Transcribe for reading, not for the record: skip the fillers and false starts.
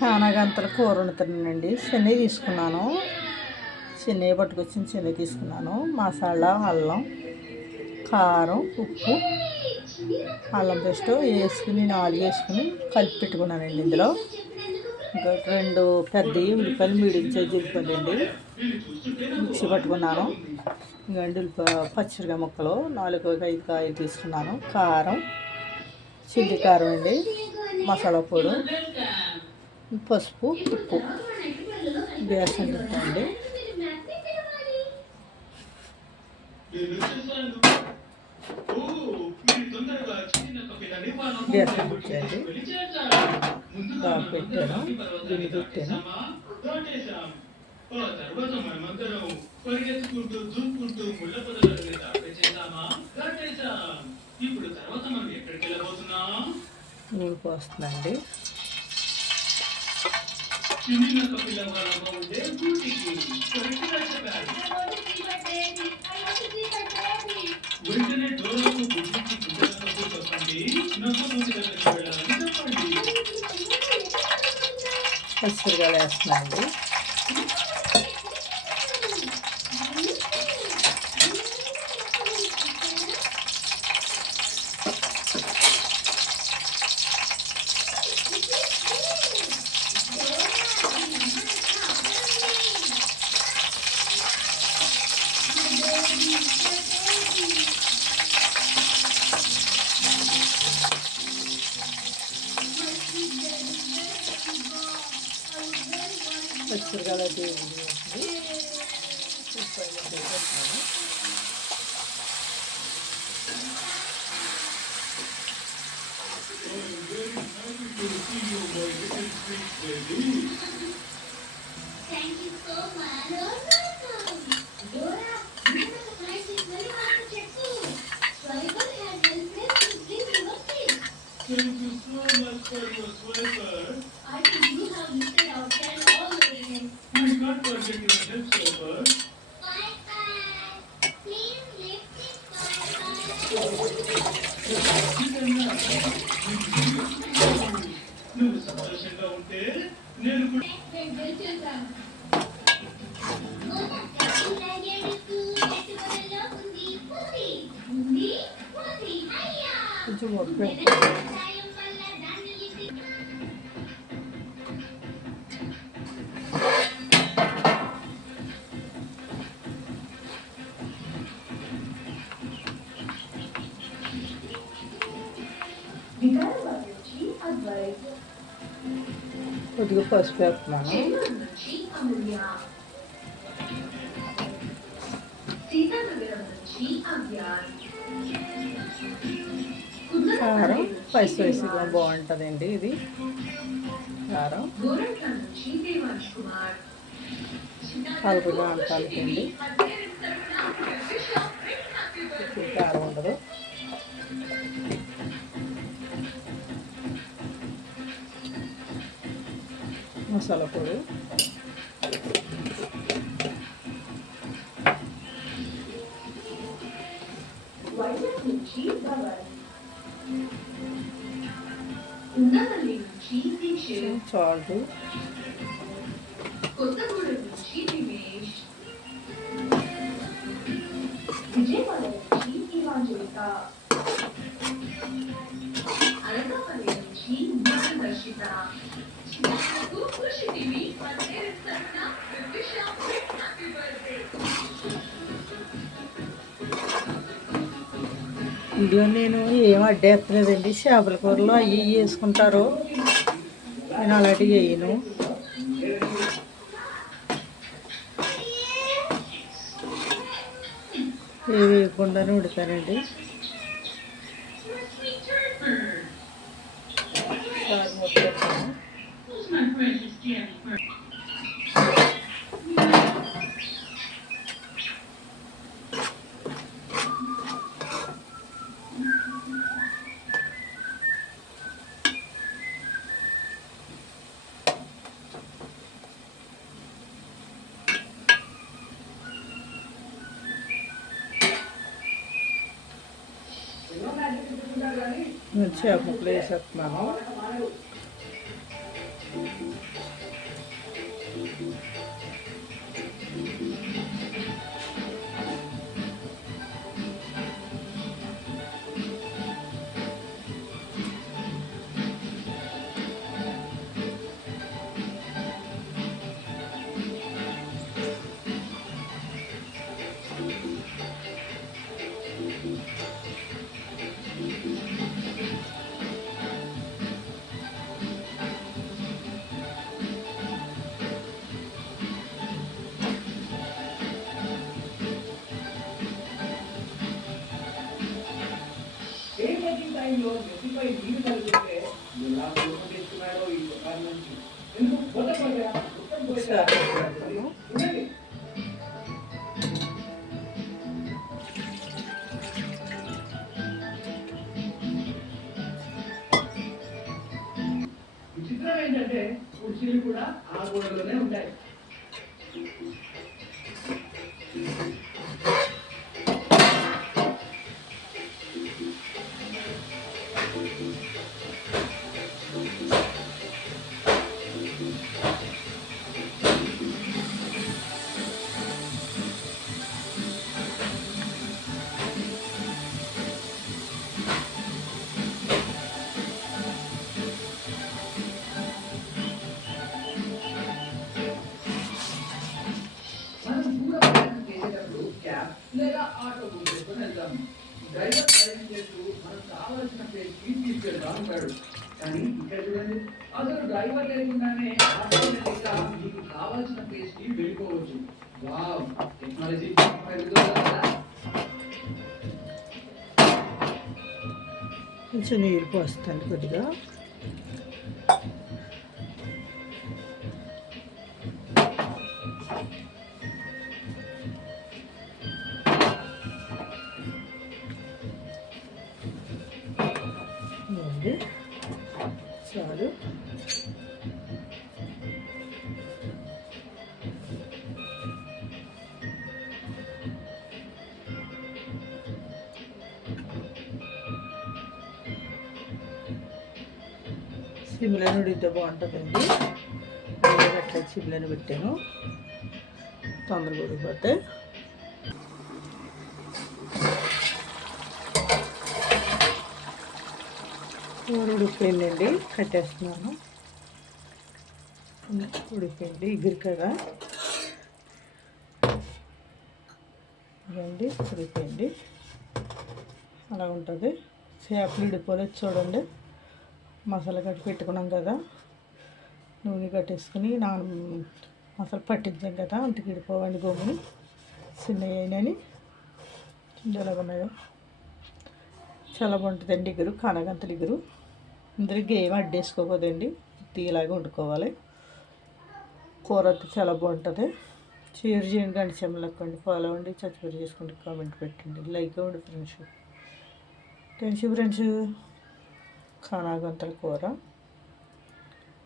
కానాగంతల కూర వండుతున్నానండి. శనగ తీసుకున్నాను, శనగ పట్టుకొచ్చిన శనగ తీసుకున్నాను. మసాలా, అల్లం, కారం, ఉప్పు, అల్లం పేస్ట్ వేసుకుని 4 వేసుకుని కలిపి పెట్టుకున్నానండి. ఇందులో ఇంకా 2 పెద్ద ఉల్లిపాయలు, మీడియం సైజు ఉల్లిపాయలు అండి మిక్సీ పట్టుకున్నాను. ఇంకండి పచ్చిమిరపకాయ ముక్కలు 4-5 కాయలు తీసుకున్నాను. కారం, చిల్లి కారం అండి, మసాలా పొడి, పసుపు, ఉప్పు, గ్యాస్ అండి. గ్యాస్ అంటించండి. బాగా పెట్టాను, గిన్నె పెట్టాను. నూనె పోస్తుందండి. పచ్చిమిరకాయలు వేస్తున్నానండి. పచ్చిమిరకాయలు అయితే Thank you so much for your swiper. I think you have listed out 10 all ingredients. You can't forget your help swiper. Swiper, please lift it, swiper. నువ్వు సంతోషంగా ఉంటే నేను కూడా చేశాను. కొంచెం కొద్దిగా పసుపు వేస్తున్నాను. కారం స్పైసీగా బాగుంటుందండి. ఇది కారం కలుపుగా కలిపండి, కారం ఉండదు. మసాలా పొడి, సాల్ట్, ఇందులో నేను ఏం అడ్డేస్తలేదండి. చేపల కూరలో అవి వేసుకుంటారు, నేను అలాంటివి వేయను. ఏ వేయకుండానే ఉడతానండి. చేప ముక్కలు వేసేస్తున్నాను. టైంలో నెత్తిపై నీరు కలిగితే ఎలా తీసుకున్నాడో ఈ దుకాణం నుంచి ఎందుకు పోతపోయా చూడండి. విచిత్రం ఏంటంటే కుర్చీలు కూడా ఆ గోడలోనే ఉంటాయి. లేదా ఆటో బుక్ చేసుకొని వెళ్తాము. డ్రైవర్ డ్రైవింగ్ చేస్తూ మనకు కావాల్సిన ప్లేస్కి తీసుకెళ్తా ఉంటాడు. కానీ ఇక్కడ చూడండి, అసలు డ్రైవర్ లేకుండానే ఆటోమేటిక్గా మీకు కావాల్సిన ప్లేస్కి వెళ్ళిపోవచ్చు. వావ్, టెక్నాలజీ కొంచెం నీరు పోస్తాను కొద్దిగా. చాలు. సిమ్లను ఉడితే బాగుంటుందండి. అట్లా సిమ్లను పెట్టాను, తొందరగా ఉడికిపోతే. కూర ఉడికిపోయిందండి, కట్టేస్తున్నాను. ఉడికిపోయింది, ఇగురు కదా ఇదండి, ఉడికిపోయింది. అలా ఉంటుంది. చేపలు ఉడిపోలేదు చూడండి. మసాలా కట్టి పెట్టుకున్నాం కదా, నూనె కట్టేసుకుని మసాలా పట్టించాం కదా, అంతకు ఇడిపోవండి గోముని చిన్నవి అయినని. ఎలాగ ఉన్నాయో చాలా బాగుంటుందండి ఇగురు, కానగంతలు ఇగురు. ఇందులో గేమ్ అడ్డేసుకోకూడదండి, తీలాగా వండుకోవాలి. కూర అయితే చాలా బాగుంటుంది. షేర్ చేయండి, గంట చెమ్మలక్కండి, ఫాలో అవ్వండి, సబ్స్క్రైబ్ చేసుకోండి, కామెంట్ పెట్టండి, లైక్ ఇవ్వండి ఫ్రెండ్స్. Thank you friends. కానగంతల కూర.